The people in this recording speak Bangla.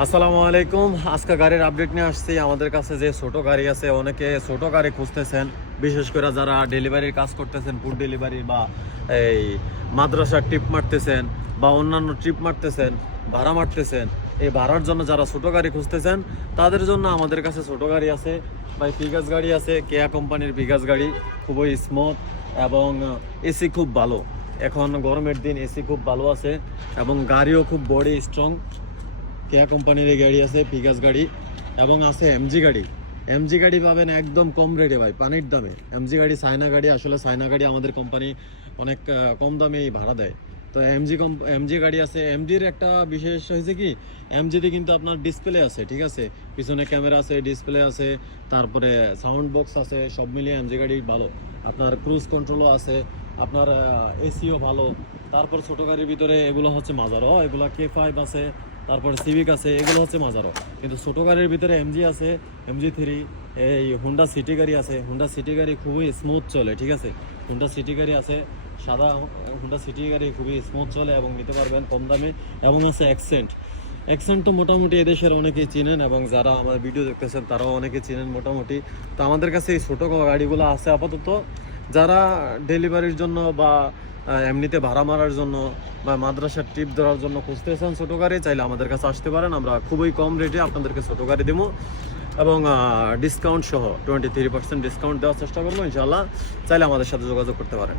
আসসালামু আলাইকুম। আজকে গাড়ির আপডেট নিয়ে আসছি। আমাদের কাছে যে ছোট গাড়ি আছে, অনেকে ছোট গাড়ি খুঁজতেছেন, বিশেষ করে যারা ডেলিভারির কাজ করতেছেন, ফুড ডেলিভারি বা এই মাদ্রাসার ট্রিপ মারতেছেন বা অন্যান্য ট্রিপ মারতেছেন, ভাড়া মারতেছেন। এই ভাড়ার জন্য যারা ছোট গাড়ি খুঁজতেছেন তাদের জন্য আমাদের কাছে ছোট গাড়ি আছে। ভাই পিকাস গাড়ি আছে, কেয়া কোম্পানির পিকাস গাড়ি, খুবই স্মুথ এবং এসি খুব ভালো। এখন গরমের দিন এসি খুব ভালো আছে এবং গাড়িও খুব বডি স্ট্রং। কেয়া কোম্পানির এই গাড়ি আছে, পিকাস গাড়ি, এবং আছে এমজি গাড়ি। এমজি গাড়ি পাবেন একদম কম রেটে ভাই, পানির দামে। এমজি গাড়ি চায়না গাড়ি, আসলে চায়না গাড়ি আমাদের কোম্পানি অনেক কম দামে ভাড়া দেয়। তো এমজি গাড়ি আছে। এমজির একটা বিশেষ হয়েছে কি, এমজিতে কিন্তু আপনার ডিসপ্লে আছে, ঠিক আছে, পিছনে ক্যামেরা আছে, ডিসপ্লে আছে, তারপরে সাউন্ড বক্স আছে, সব মিলিয়ে এমজি গাড়ি ভালো। আপনার ক্রুজ কন্ট্রোলও আছে, আপনার এসিও ভালো। তারপর ছোটো গাড়ির ভিতরে এগুলো হচ্ছে মাজারো, এগুলো K5 আছে, তারপরে সিভিক আছে, এগুলো হচ্ছে মাজারো। কিন্তু ছোটো গাড়ির ভিতরে এমজি আছে, MG3, এই হুন্ডা সিটি গাড়ি আছে। হুন্ডা সিটি গাড়ি খুবই স্মুথ চলে, ঠিক আছে। হুন্ডা সিটি গাড়ি আছে, সাদা হুন্ডা সিটি গাড়ি খুবই স্মুথ চলে এবং নিতে পারবেন কম দামে। এবং আছে অ্যাকসেন্ট। অ্যাকসেন্ট তো মোটামুটি এদেশের অনেকেই চিনেন এবং যারা আমার ভিডিও দেখতেছেন তারাও অনেকে চিনেন মোটামুটি। তো আমাদের কাছে এই ছোটো গাড়িগুলো আছে আপাতত। যারা ডেলিভারির জন্য বা এমনিতে ভাড়া মারার জন্য বা মাদ্রাসার ট্রিপ ধরার জন্য খুঁজতেছেন ছোটো গাড়ি, চাইলে আমাদের কাছে আসতে পারেন। আমরা খুবই কম রেটে আপনাদেরকে ছোটো গাড়ি দেবো এবং ডিসকাউন্ট সহ 23% ডিসকাউন্ট দেওয়ার চেষ্টা করবো ইনশাআল্লাহ। চাইলে আমাদের সাথে যোগাযোগ করতে পারেন।